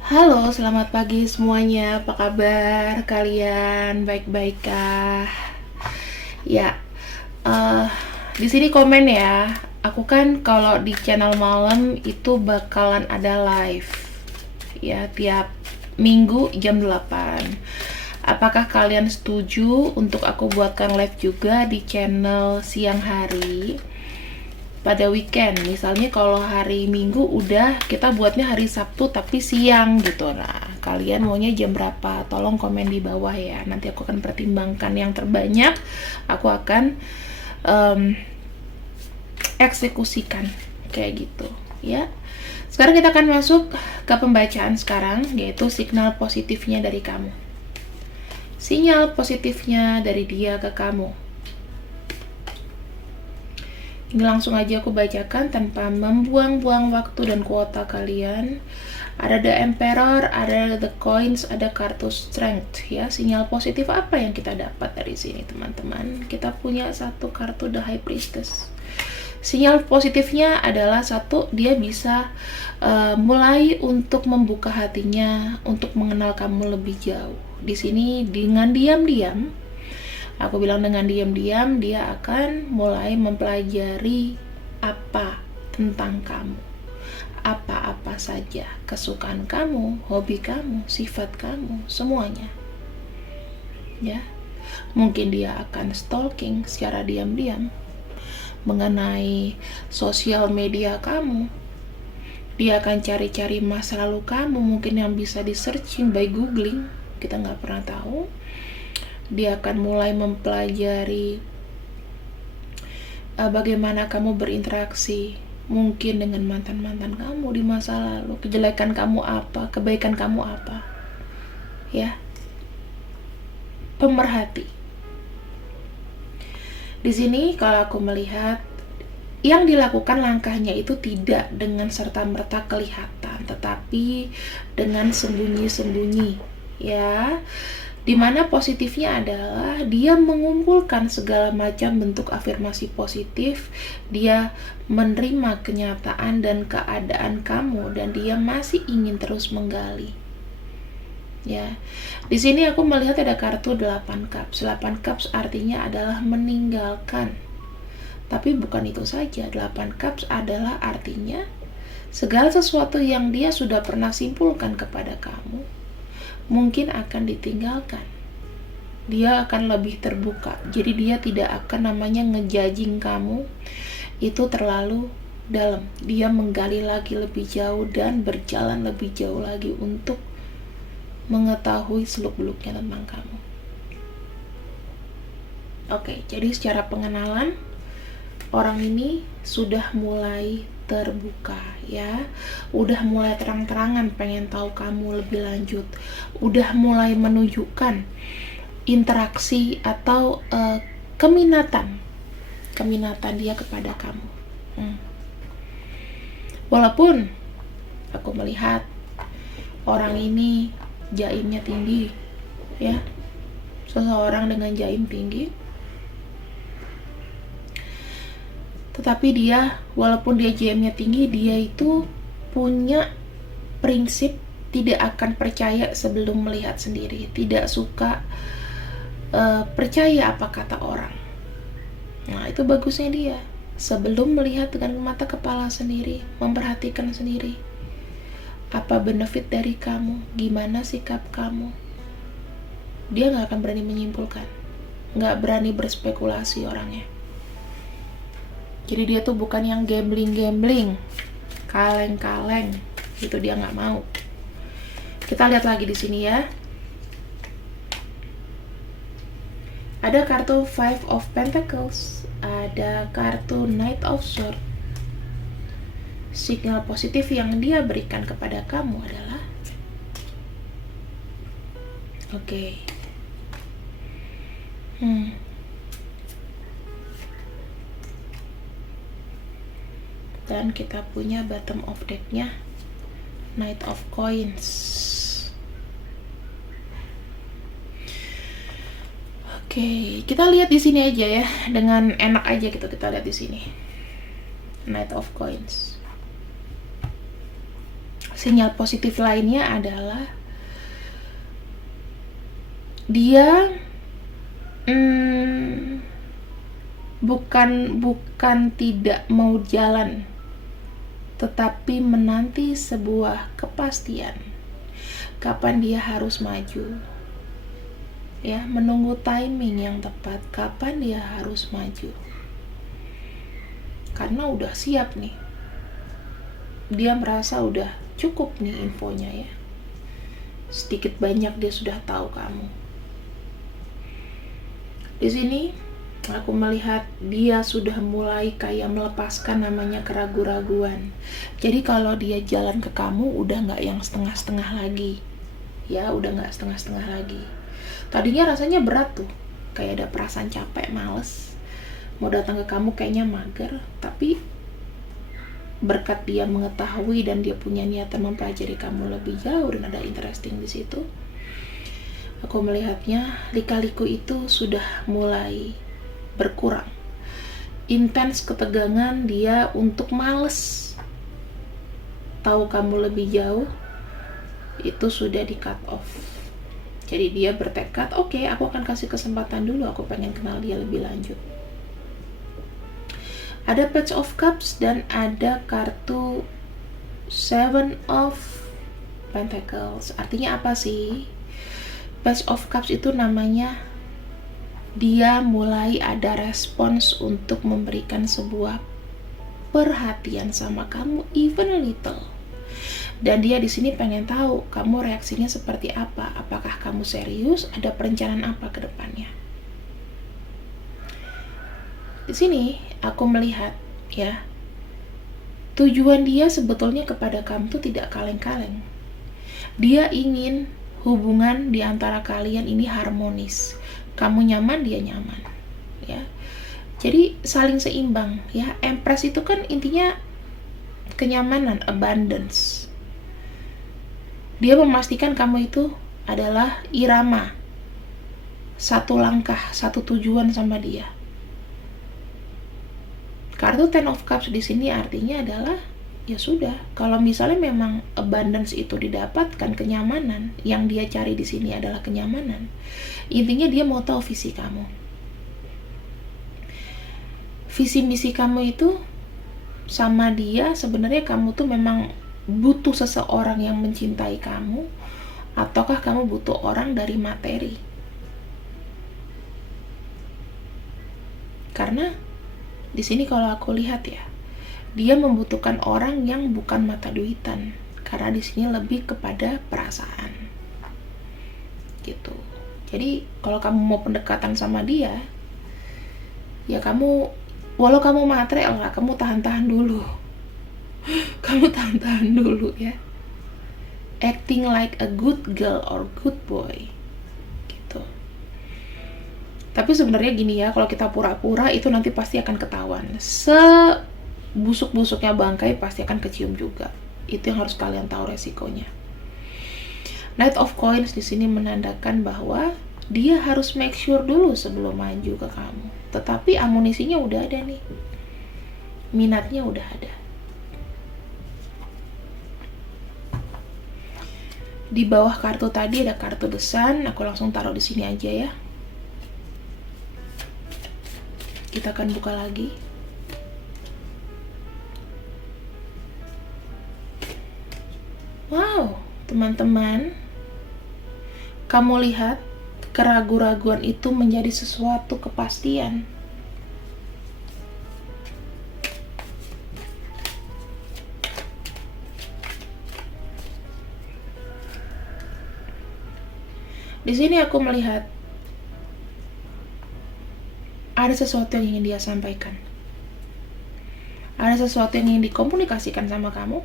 Halo, selamat pagi semuanya. Apa kabar kalian? Baik-baik kah? Ya, eh di sini komen ya. Aku kan kalau di channel malam itu bakalan ada live. Ya, tiap minggu jam 8. Apakah kalian setuju untuk aku buatkan live juga di channel siang hari? Pada weekend, misalnya kalau hari Minggu udah kita buatnya hari Sabtu tapi siang gitu. Nah, kalian maunya jam berapa? Tolong komen di bawah ya. Nanti aku akan pertimbangkan yang terbanyak. Aku akan eksekusikan kayak gitu ya. Sekarang kita akan masuk ke pembacaan sekarang, yaitu signal positifnya dari kamu. Sinyal positifnya dari dia ke kamu. Ini langsung aja aku bacakan tanpa membuang-buang waktu dan kuota kalian. Ada The Emperor, ada The Coins, ada kartu Strength ya. Sinyal positif apa yang kita dapat dari sini teman-teman? Kita punya satu kartu The High Priestess. Sinyal positifnya adalah satu, dia bisa mulai untuk membuka hatinya untuk mengenal kamu lebih jauh. Di sini dengan diam-diam, aku bilang dengan diam-diam dia akan mulai mempelajari apa tentang kamu. Apa-apa saja kesukaan kamu, hobi kamu, sifat kamu, semuanya. Ya. Mungkin dia akan stalking secara diam-diam mengenai sosial media kamu. Dia akan cari-cari masa lalu kamu, mungkin yang bisa di searching by googling, kita nggak pernah tahu. Dia akan mulai mempelajari bagaimana kamu berinteraksi mungkin dengan mantan-mantan kamu di masa lalu, kejelekan kamu apa, kebaikan kamu apa, ya. Pemerhati. Di sini kalau aku melihat yang dilakukan langkahnya itu tidak dengan serta-merta kelihatan, tetapi dengan sembunyi-sembunyi, ya. Dimana positifnya adalah dia mengumpulkan segala macam bentuk afirmasi positif, dia menerima kenyataan dan keadaan kamu, dan dia masih ingin terus menggali. Ya, di sini aku melihat ada kartu 8 cups. 8 cups artinya adalah meninggalkan. Tapi bukan itu saja, 8 cups adalah artinya segala sesuatu yang dia sudah pernah simpulkan kepada kamu mungkin akan ditinggalkan. Dia akan lebih terbuka. Jadi dia tidak akan namanya ngejudging kamu itu terlalu dalam. Dia menggali lagi lebih jauh dan berjalan lebih jauh lagi untuk mengetahui seluk-beluknya tentang kamu. Oke, jadi secara pengenalan orang ini sudah mulai terbuka ya, udah mulai terang-terangan pengen tahu kamu lebih lanjut, udah mulai menunjukkan interaksi atau keminatan dia kepada kamu. Walaupun aku melihat orang ini jaimnya tinggi ya, seseorang dengan jaim tinggi, tetapi dia, walaupun dia JM-nya tinggi, dia itu punya prinsip tidak akan percaya sebelum melihat sendiri, tidak suka percaya apa kata orang. Nah, itu bagusnya dia, sebelum melihat dengan mata kepala sendiri, memperhatikan sendiri apa benefit dari kamu, gimana sikap kamu. Dia gak akan berani menyimpulkan, gak berani berspekulasi orangnya. Jadi dia tuh bukan yang gambling, kaleng-kaleng, itu dia nggak mau. Kita lihat lagi di sini ya. Ada kartu Five of Pentacles, ada kartu Knight of Swords. Signal positif yang dia berikan kepada kamu adalah dan kita punya bottom of deck-nya Knight of Coins. Oke, kita lihat di sini aja ya, dengan enak aja gitu kita lihat di sini. Knight of Coins. Sinyal positif lainnya adalah dia bukan tidak mau jalan, tetapi menanti sebuah kepastian kapan dia harus maju. Ya, menunggu timing yang tepat kapan dia harus maju. Karena udah siap nih. Dia merasa udah cukup nih infonya ya. Sedikit banyak dia sudah tahu kamu. Di sini aku melihat dia sudah mulai kayak melepaskan namanya keraguan-raguan. Jadi kalau dia jalan ke kamu udah nggak yang setengah-setengah lagi. Ya, udah nggak setengah-setengah lagi. Tadinya rasanya berat tuh, kayak ada perasaan capek, males. Mau datang ke kamu kayaknya mager, tapi berkat dia mengetahui dan dia punya niatan mempelajari kamu lebih jauh dan ada interesting di situ. Aku melihatnya lika-liku itu sudah mulai berkurang. Intens ketegangan dia untuk males tahu kamu lebih jauh itu sudah di cut off. Jadi dia bertekad, oke, aku akan kasih kesempatan dulu, aku pengen kenal dia lebih lanjut. Ada Page of Cups dan ada kartu Seven of Pentacles. Artinya apa sih? Page of Cups itu namanya dia mulai ada respons untuk memberikan sebuah perhatian sama kamu, even a little. Dan dia di sini pengen tahu kamu reaksinya seperti apa. Apakah kamu serius? Ada perencanaan apa ke depannya? Di sini aku melihat ya, tujuan dia sebetulnya kepada kamu tuh tidak kaleng-kaleng. Dia ingin hubungan di antara kalian ini harmonis. Kamu nyaman, dia nyaman. Ya. Jadi saling seimbang ya. Empress itu kan intinya kenyamanan, abundance. Dia memastikan kamu itu adalah irama. Satu langkah, satu tujuan sama dia. Kartu Ten of Cups di sini artinya adalah ya sudah, kalau misalnya memang abundance itu didapatkan, kenyamanan yang dia cari di sini adalah kenyamanan. Intinya dia mau tahu visi kamu. Visi misi kamu itu sama dia, sebenarnya kamu tuh memang butuh seseorang yang mencintai kamu, ataukah kamu butuh orang dari materi? Karena di sini kalau aku lihat ya, dia membutuhkan orang yang bukan mata duitan, karena di sini lebih kepada perasaan. Gitu. Jadi kalau kamu mau pendekatan sama dia, ya kamu, walau kamu material lah, kamu tahan-tahan dulu. Kamu tahan-tahan dulu ya. Acting like a good girl or good boy. Gitu. Tapi sebenarnya gini ya, kalau kita pura-pura itu nanti pasti akan ketahuan. Sebusuk-busuknya bangkai pasti akan kecium juga. Itu yang harus kalian tahu resikonya. Knight of Coins di sini menandakan bahwa dia harus make sure dulu sebelum maju ke kamu. Tetapi amunisinya udah ada nih. Minatnya udah ada. Di bawah kartu tadi ada kartu The Sun, aku langsung taruh di sini aja ya. Kita akan buka lagi. Wow, teman-teman, kamu lihat keraguan-raguan itu menjadi sesuatu kepastian. Di sini aku melihat ada sesuatu yang ingin dia sampaikan. Ada sesuatu yang ingin dikomunikasikan sama kamu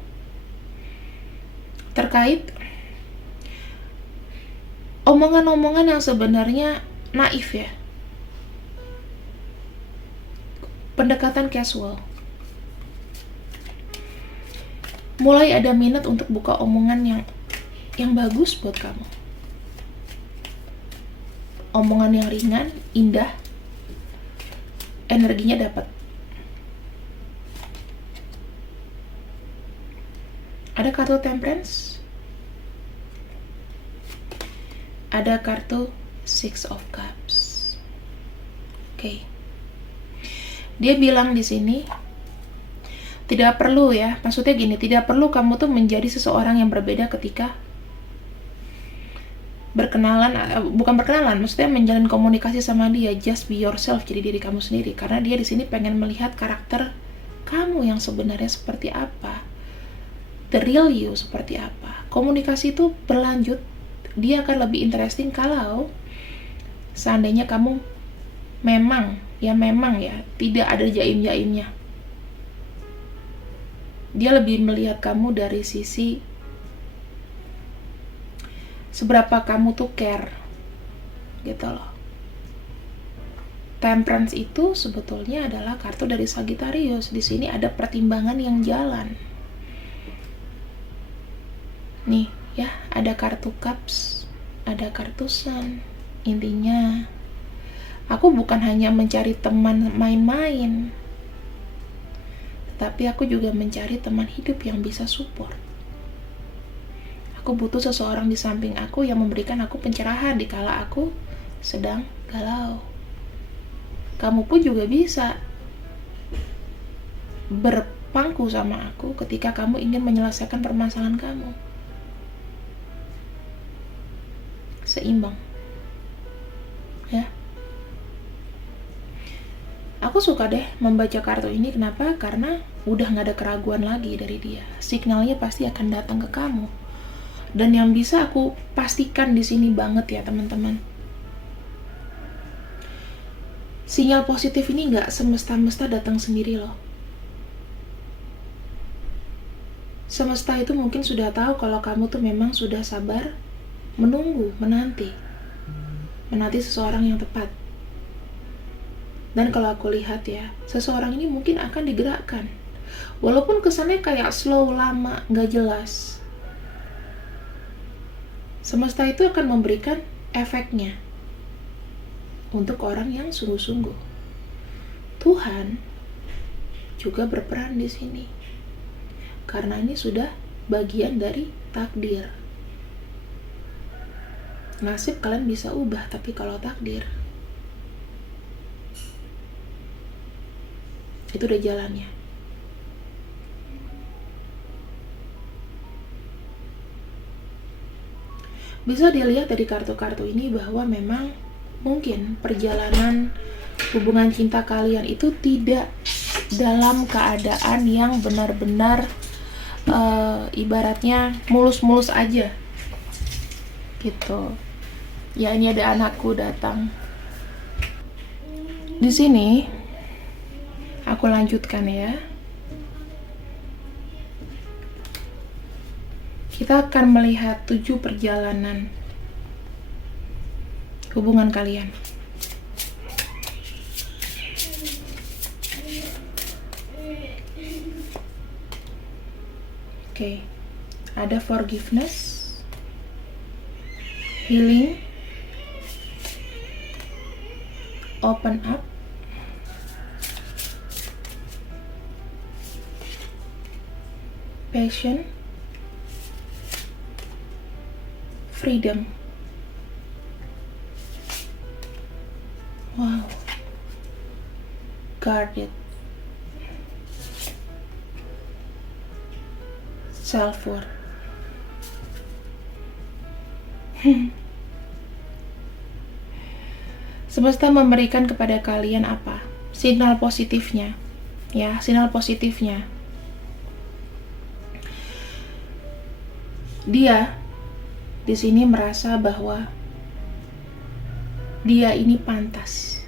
terkait omongan-omongan yang sebenarnya naif ya. Pendekatan casual. Mulai ada minat untuk buka omongan yang bagus buat kamu. Omongan yang ringan, indah, energinya dapat. Ada kartu Temperance, ada kartu Six of Cups. Oke. Dia bilang di sini, tidak perlu ya, maksudnya gini, tidak perlu kamu tuh menjadi seseorang yang berbeda ketika bukan berkenalan, maksudnya menjalin komunikasi sama dia. Just be yourself, jadi diri kamu sendiri, karena dia di sini pengen melihat karakter kamu yang sebenarnya seperti apa, the real you seperti apa. Komunikasi itu berlanjut, dia akan lebih interesting kalau seandainya kamu memang ya tidak ada jaim-jaimnya. Dia lebih melihat kamu dari sisi seberapa kamu tuh care gitu loh. Temperance itu sebetulnya adalah kartu dari Sagittarius. Di sini ada pertimbangan yang jalan. Nih ya, ada kartu Cups, ada kartu Sun. Intinya aku bukan hanya mencari teman main-main, tapi aku juga mencari teman hidup yang bisa support. Aku butuh seseorang di samping aku yang memberikan aku pencerahan di kala aku sedang galau. Kamu pun juga bisa berpangku sama aku ketika kamu ingin menyelesaikan permasalahan kamu. Seimbang. Ya. Aku suka deh membaca kartu ini. Kenapa? Karena udah gak ada keraguan lagi dari dia. Signalnya pasti akan datang ke kamu. Dan yang bisa aku pastikan di sini banget ya teman-teman, sinyal positif ini gak semesta-mesta datang sendiri loh. Semesta itu mungkin sudah tahu kalau kamu tuh memang sudah sabar menunggu, menanti seseorang yang tepat. Dan kalau aku lihat ya, seseorang ini mungkin akan digerakkan. Walaupun kesannya kayak slow, lama, gak jelas. Semesta itu akan memberikan efeknya untuk orang yang sungguh-sungguh. Tuhan juga berperan di sini. Karena ini sudah bagian dari takdir. Nasib kalian bisa ubah, tapi kalau takdir itu udah jalannya. Bisa dilihat dari kartu-kartu ini bahwa memang mungkin perjalanan hubungan cinta kalian itu tidak dalam keadaan yang benar-benar ibaratnya mulus-mulus aja gitu. Ya, ini ada anakku datang. Di sini aku lanjutkan ya. Kita akan melihat 7 perjalanan hubungan kalian. Oke. Ada forgiveness, healing, open up, passion, freedom. Wow. Guarded. Self-worth. Semesta memberikan kepada kalian apa? Sinyal positifnya. Ya, sinyal positifnya. Dia di sini merasa bahwa dia ini pantas.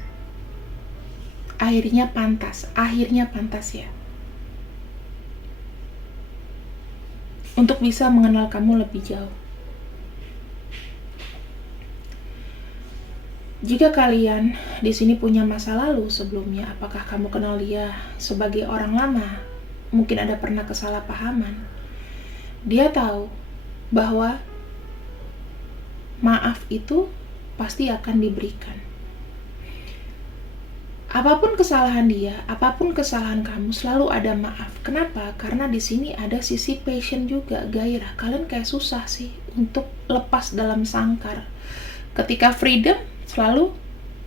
Akhirnya pantas ya. Untuk bisa mengenal kamu lebih jauh. Jika kalian di sini punya masa lalu sebelumnya, apakah kamu kenal dia sebagai orang lama? Mungkin ada pernah kesalahpahaman. Dia tahu bahwa maaf itu pasti akan diberikan. Apapun kesalahan dia, apapun kesalahan kamu, selalu ada maaf. Kenapa? Karena di sini ada sisi passion juga, gairah. Kalian kayak susah sih untuk lepas dalam sangkar. Ketika freedom, selalu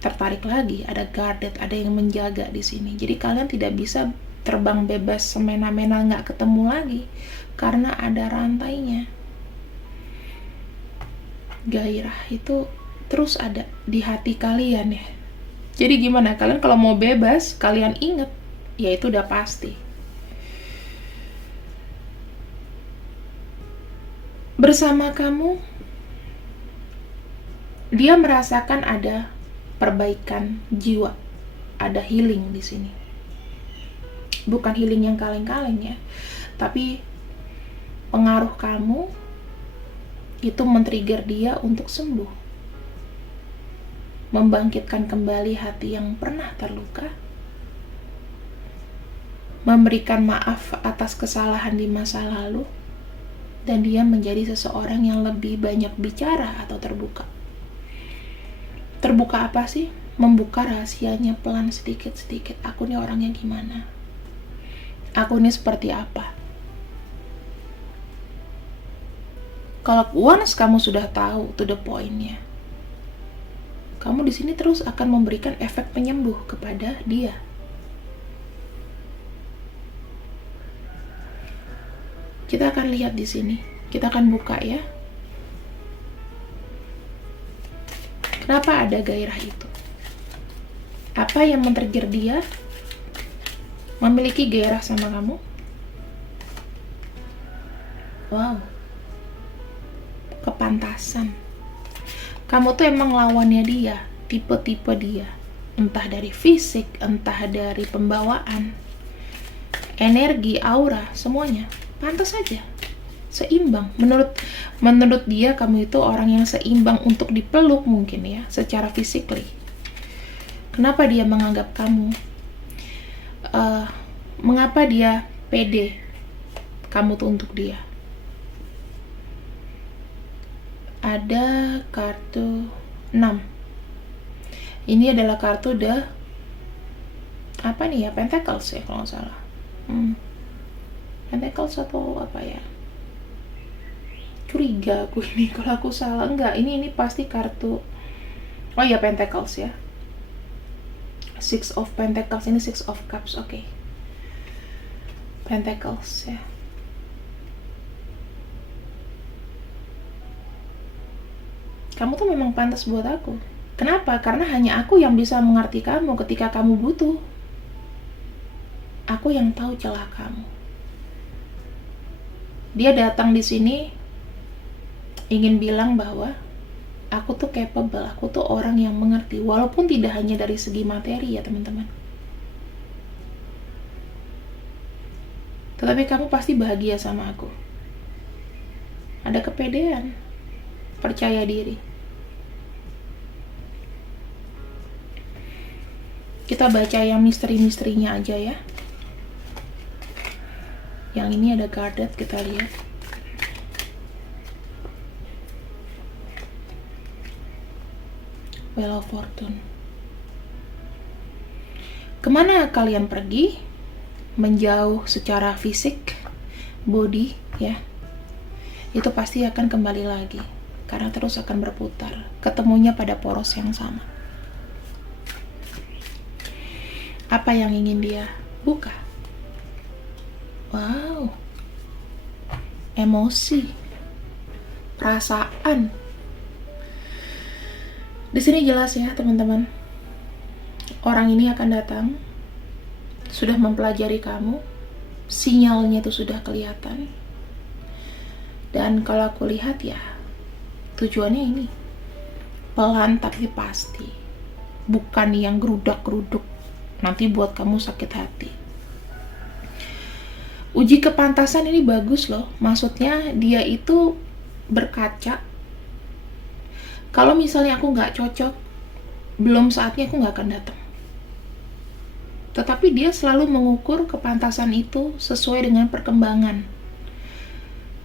tertarik lagi. Ada guarded, ada yang menjaga di sini. Jadi kalian tidak bisa terbang bebas semena-mena nggak ketemu lagi, karena ada rantainya. Gairah itu terus ada di hati kalian ya. Jadi gimana? Kalian kalau mau bebas, kalian ingat, ya itu udah pasti. Bersama kamu, dia merasakan ada perbaikan jiwa, ada healing di sini. Bukan healing yang kaleng-kaleng ya, tapi pengaruh kamu itu men-trigger dia untuk sembuh. Membangkitkan kembali hati yang pernah terluka, memberikan maaf atas kesalahan di masa lalu, dan dia menjadi seseorang yang lebih banyak bicara atau terbuka. Terbuka apa sih? Membuka rahasianya pelan sedikit-sedikit. Aku nih orangnya gimana? Aku nih seperti apa? Kalau once kamu sudah tahu to the point-nya, kamu di sini terus akan memberikan efek penyembuh kepada dia. Kita akan lihat di sini. Kita akan buka ya. Kenapa ada gairah itu? Apa yang men-trigger dia memiliki gairah sama kamu? Wow. Kepantasan. Kamu tuh emang lawannya dia, tipe-tipe dia. Entah dari fisik, entah dari pembawaan, energi, aura, semuanya. Pantas saja. Seimbang. Menurut dia, kamu itu orang yang seimbang untuk dipeluk mungkin ya, secara physically. Kenapa dia menganggap kamu? Mengapa dia pede kamu tuh untuk dia? Ada kartu 6. Ini adalah kartu apa nih ya? Pentacles ya kalau nggak salah. Pentacles atau apa ya? Curiga aku ini kalau aku salah. Enggak, ini pasti kartu. Oh ya, Pentacles ya. Six of Pentacles, ini Six of Cups. Oke. Pentacles ya. Kamu tuh memang pantas buat aku. Kenapa? Karena hanya aku yang bisa mengerti kamu ketika kamu butuh. Aku yang tahu celah kamu. Dia datang di sini ingin bilang bahwa aku tuh capable, aku tuh orang yang mengerti, walaupun tidak hanya dari segi materi ya teman-teman. Tetapi kamu pasti bahagia sama aku. Ada kepedean, percaya diri. Kita baca yang misteri-misterinya aja ya. Yang ini ada guarded, kita lihat. Wheel of Fortune. Kemana kalian pergi? Menjauh secara fisik, body ya. Itu pasti akan kembali lagi. Karena terus akan berputar. Ketemunya pada poros yang sama. Apa yang ingin dia buka? Wow. Emosi. Perasaan. Di sini jelas ya, teman-teman. Orang ini akan datang, sudah mempelajari kamu, sinyalnya itu sudah kelihatan. Dan kalau aku lihat ya, tujuannya ini. Pelan tapi pasti. Bukan yang gerudak-geruduk. Nanti buat kamu sakit hati. Uji kepantasan ini bagus loh. Maksudnya dia itu berkaca. Kalau misalnya aku nggak cocok, belum saatnya aku nggak akan datang. Tetapi dia selalu mengukur kepantasan itu sesuai dengan perkembangan.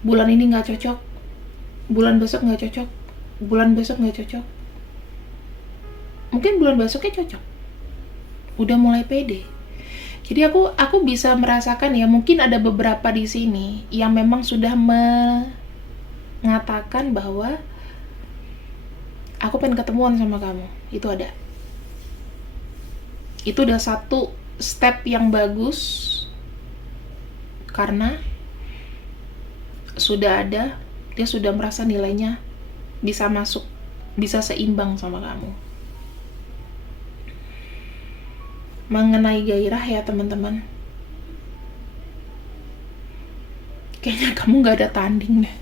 Bulan ini nggak cocok, bulan besok nggak cocok, bulan besok nggak cocok. Mungkin bulan besoknya cocok. udah mulai pede. Jadi aku bisa merasakan ya, mungkin ada beberapa di sini yang memang sudah mengatakan bahwa aku pengen ketemuan sama kamu. Itu ada. Itu udah satu step yang bagus, karena sudah ada, dia sudah merasa nilainya bisa masuk, bisa seimbang sama kamu. Mengenai gairah ya teman-teman, kayaknya kamu gak ada tanding deh.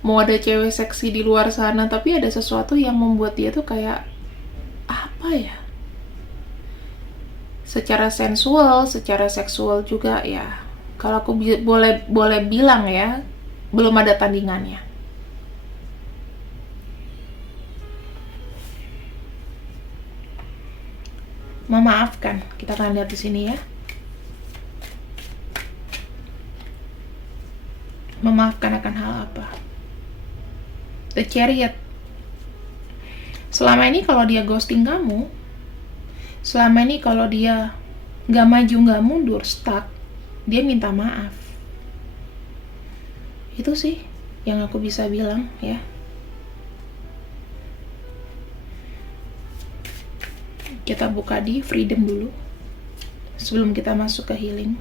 Mau ada cewek seksi di luar sana, tapi ada sesuatu yang membuat dia tuh kayak apa ya, secara sensual, secara seksual juga ya. Kalau aku boleh bilang ya, belum ada tandingannya. Memaafkan, kita akan lihat di sini ya. Memaafkan akan hal apa? The Chariot. Selama ini kalau dia ghosting kamu, selama ini kalau dia gak maju gak mundur, stuck, dia minta maaf. Itu sih yang aku bisa bilang ya. Kita buka di freedom dulu sebelum kita masuk ke healing.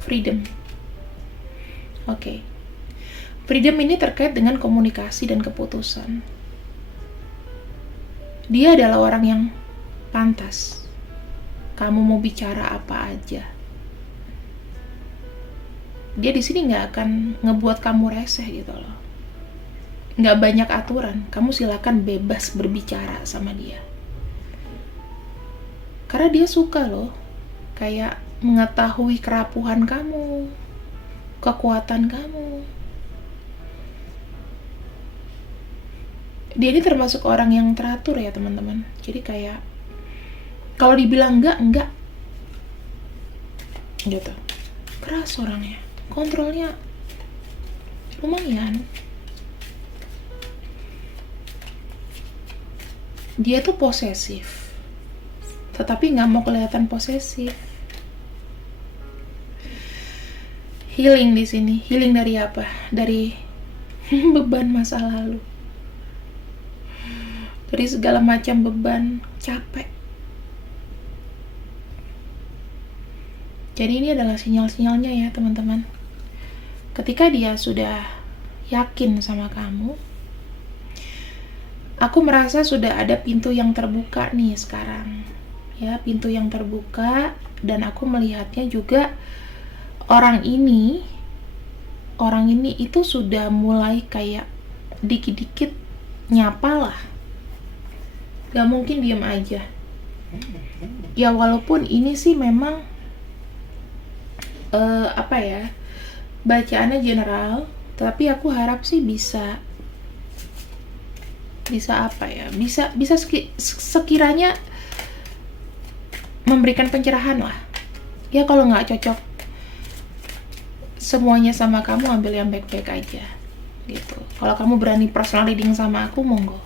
Freedom. Oke. Freedom ini terkait dengan komunikasi dan keputusan. Dia adalah orang yang pantas. Kamu mau bicara apa aja, dia di sini nggak akan ngebuat kamu reseh gitu loh. Nggak banyak aturan. Kamu silakan bebas berbicara sama dia. Karena dia suka loh, kayak mengetahui kerapuhan kamu, kekuatan kamu. Dia ini termasuk orang yang teratur ya teman-teman. Jadi kayak kalau dibilang enggak gitu. Keras orangnya, kontrolnya lumayan. Dia tuh posesif, tetapi nggak mau kelihatan posesif. Healing di sini, healing dari apa? Dari beban masa lalu, dari segala macam beban, capek. Jadi ini adalah sinyal-sinyalnya ya teman-teman. Ketika dia sudah yakin sama kamu, aku merasa sudah ada pintu yang terbuka nih sekarang. Ya, pintu yang terbuka, dan aku melihatnya juga orang ini itu sudah mulai kayak dikit-dikit nyapa lah. Gak mungkin diem aja. Ya walaupun ini sih memang bacaannya general, tapi aku harap sih bisa sekiranya memberikan pencerahan lah. Ya kalau nggak cocok semuanya sama kamu, ambil yang baik-baik aja gitu. Kalau kamu berani personal reading sama aku, monggo.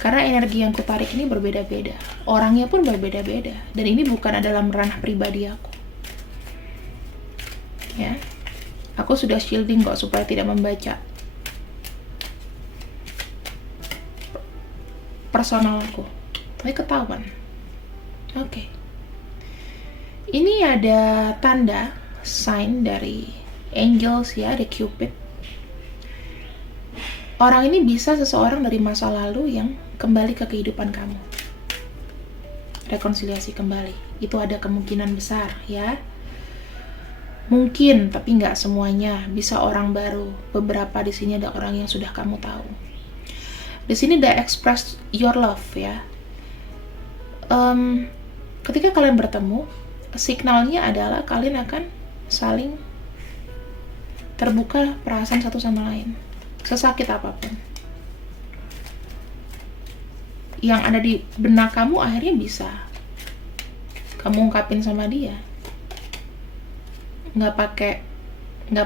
Karena energi yang kutarik ini berbeda-beda, orangnya pun berbeda-beda, dan ini bukan dalam ranah pribadi aku. Ya, aku sudah shielding kok supaya tidak membaca personal aku, tapi ketahuan. Oke. Ini ada tanda sign dari angels ya, ada Cupid. Orang ini bisa seseorang dari masa lalu yang kembali ke kehidupan kamu, rekonsiliasi kembali. Itu ada kemungkinan besar ya. Mungkin, tapi nggak semuanya. Bisa orang baru. Beberapa di sini ada orang yang sudah kamu tahu. Di sini ada express your love ya. Ketika kalian bertemu, signalnya adalah kalian akan saling terbuka perasaan satu sama lain, sesakit apapun yang ada di benak kamu, akhirnya bisa kamu ungkapin sama dia. Nggak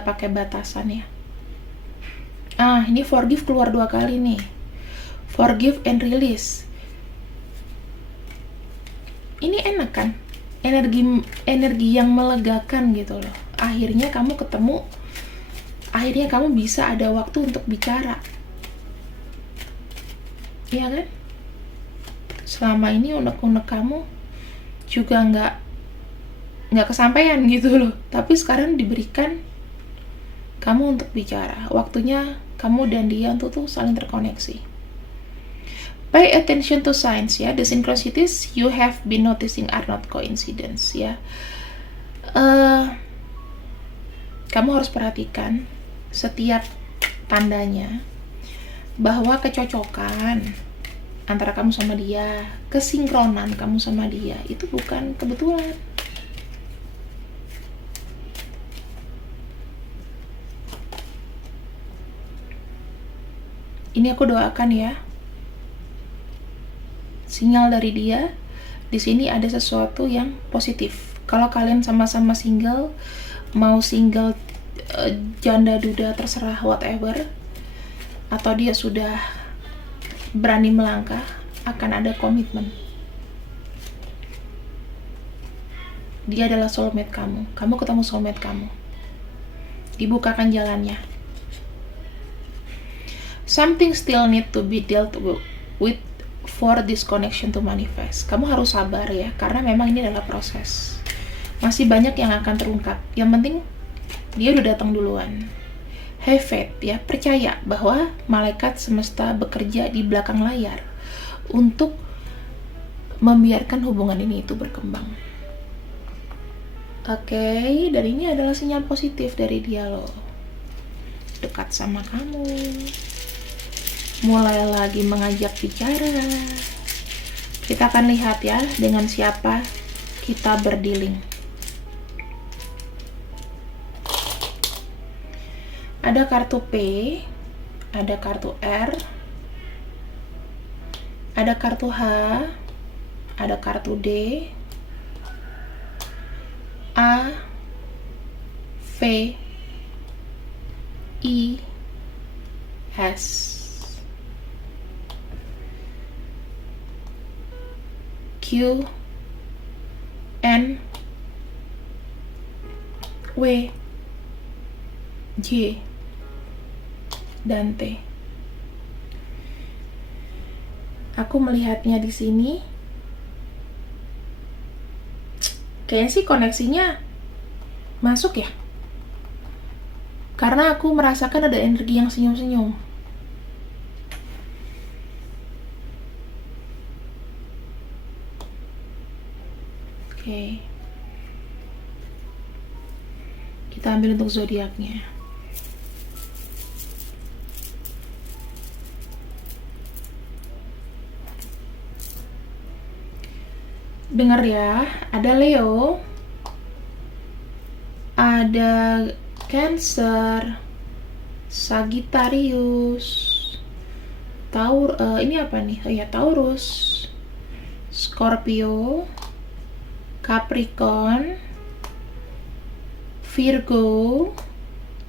pakai batasan ya. Ini forgive keluar 2 kali nih. Forgive and release. Ini enak kan? Energi yang melegakan gitu loh. Akhirnya kamu bisa ada waktu untuk bicara. Iya kan? Selama ini unek-unek kamu juga nggak kesampaian gitu loh. Tapi sekarang diberikan kamu untuk bicara. Waktunya kamu dan dia untuk tuh saling terkoneksi. Pay attention to signs ya. The synchronicities you have been noticing are not coincidence ya. Kamu harus perhatikan setiap tandanya bahwa kecocokan antara kamu sama dia, kesinkronan kamu sama dia itu bukan kebetulan. Ini aku doakan ya. Sinyal dari dia di sini ada sesuatu yang positif. Kalau kalian sama-sama single, mau single janda duda terserah whatever, atau dia sudah berani melangkah, akan ada komitmen. Dia adalah soulmate kamu. Kamu ketemu soulmate kamu. Dibukakan jalannya. Something still need to be dealt with for this connection to manifest. Kamu harus sabar ya, karena memang ini adalah proses. Masih banyak yang akan terungkap. Yang penting dia udah datang duluan. Have faith ya, percaya bahwa malaikat semesta bekerja di belakang layar untuk membiarkan hubungan ini itu berkembang. Oke, dan ini adalah sinyal positif dari dia loh. Dekat sama kamu. Mulai lagi mengajak bicara. Kita akan lihat ya dengan siapa kita berdealing. Ada kartu P, ada kartu R, ada kartu H, ada kartu D, A, V, I, S. Q, N, W, J, dan T. Aku melihatnya di sini. Kayaknya sih koneksinya masuk ya. Karena aku merasakan ada energi yang senyum-senyum. Oke. Kita ambil untuk zodiaknya. Dengar ya, ada Leo, ada Cancer, Sagittarius, ini apa nih? Oh ya, Taurus, Scorpio, Capricorn, Virgo,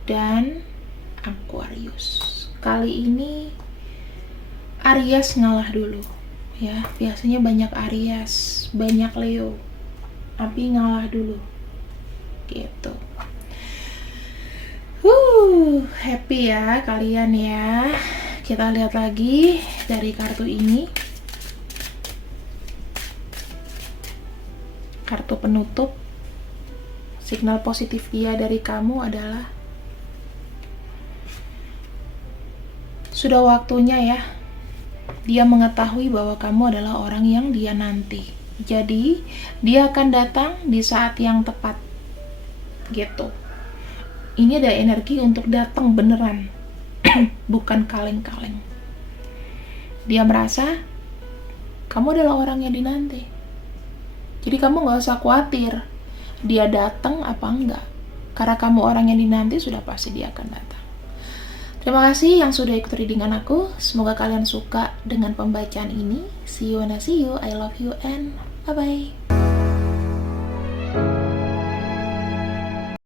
dan Aquarius. Kali ini Aries ngalah dulu. Ya, biasanya banyak Aries, banyak Leo. Api ngalah dulu. Gitu. Happy ya kalian ya. Kita lihat lagi dari kartu ini. Kartu penutup. Signal positif dia dari kamu adalah sudah waktunya ya. Dia mengetahui bahwa kamu adalah orang yang dia nanti. Jadi, dia akan datang di saat yang tepat. Gitu. Ini ada energi untuk datang beneran. Bukan kaleng-kaleng. Dia merasa kamu adalah orang yang dinanti. Jadi kamu gak usah khawatir dia datang apa enggak. Karena kamu orang yang dinanti, sudah pasti dia akan datang. Terima kasih yang sudah ikut readingan aku. Semoga kalian suka dengan pembacaan ini. See you when I see you. I love you and bye-bye.